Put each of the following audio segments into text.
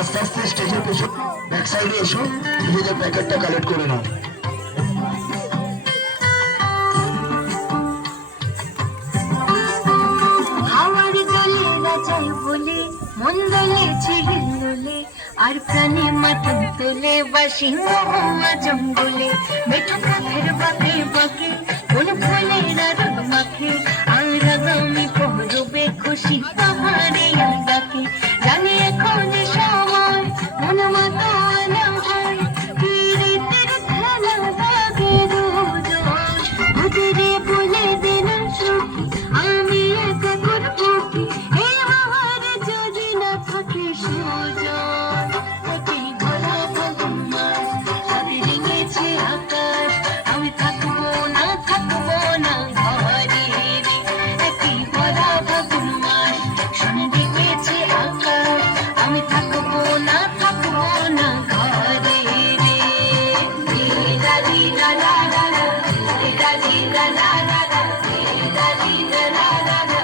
আস্তে আস্তে স্টেজের পেছন ব্যাক সাইডে এসো, নিজেদের প্যাকেটটা কালেক্ট করে নাও। মন দলে ছিড়লে আর প্রাণে মাথা তোলে বাসি মহুয়া জঙ্গলে মেঠো পথের বাঁকে বাঁকে কোন ফুলের রঙ মাখে আর আগামী পরবে খুশি পাহাড়ে ডাকে জানি এখন সময় মন মাতানো হয় পীড়িতের খেলা বাগে দুজন বুঝরে বলে দেন সুখী আমি একা করবো কি এই বাহার যদি না থাকে সুজন একই ঘোলা ফাগুন মাস সাথে রেঙেছে আকাশ আমি থাকবো না ঘরে রে একই ঘোলা ফাগুন মাস শুনে রেঙেছে আকাশ আমি থাকবো না ঘরে রে দাদি দাদা দাদা দাদি দাদা দাদা দাদি দাদা দাদা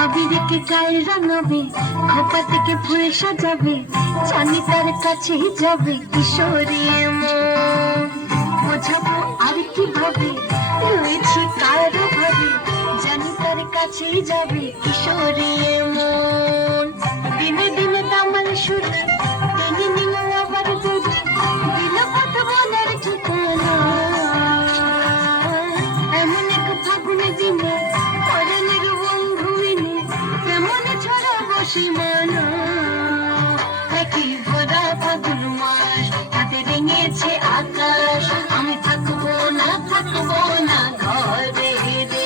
আবিরকে গায়ে রাঙাবে খোপা থেকে ফুল সাজাবে জানি তার কাছেই যাবে কিশোরী মন বোঝাবো আর কিভাবে রয়েছে কারো ভাবে জানি তার কাছেই যাবে কিশোরী মন দিনে দিনে তামাল শুরু দিনে নিল আবার দুধ দিল কত বলার ঠিকানা এমন এক ফাগুনে দিনে পরাণের বন্ধু মিলে কেমন ছড়া বসে মানা একই ভরা ফাগুন মাস হাতে রেঙেছে আকাশ আমি থাকবো না ঘরে রে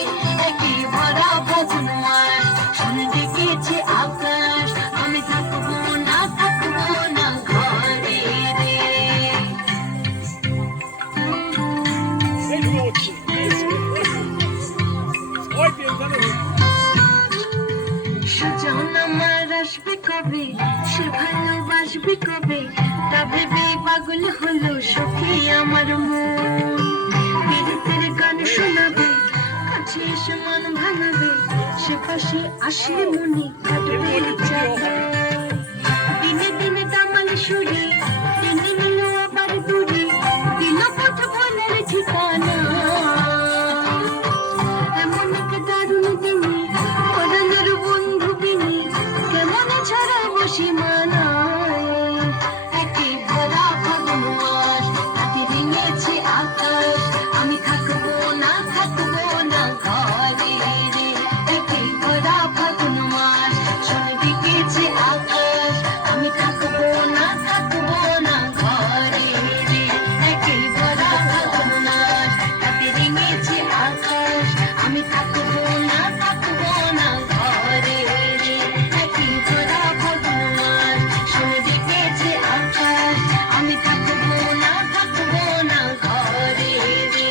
একই ভরা ফাগুন মাস শুনে ডেকেছে আকাশ আমি থাকবো না ঘরে রে সুজন আমার আসবে কবে সে ভালোবাসবে কবে তা ভেবে পাগল হলো সখী আমার মন পীড়িতের গান শোনাবে কাছে এসে মন ভাঙাবে সে পাশে আসলে মনে কাটবে যাবে দিনে দিনে তামাল সুরে দিনে নিল আবার দূরে দিল পথ ভোলার ঠিকানা এমন এক দারুণ দিনে পরাণের বন্ধু বিনি কেমন ছাড়া বসে মানায় একই ভরা ফাগুন মাস হাতে রেঙেছে আকাশ আমি থাকবো না ঘরে রে একই ভরা ফাগুন মাস শুনে ডেকেছে আকাশ আমি থাকবো না ঘরে রে একই ভরা ফাগুন মাস হাতে রেঙেছে আকাশ আমি থাকবো না ঘরে রে একই ভরা ফাগুন মাস শুনে ডেকেছে আকাশ আমি থাকবো না ঘরে রে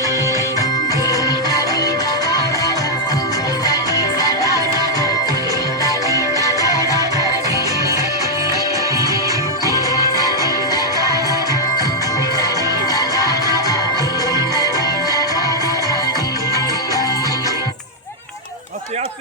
আস্তে আস্তে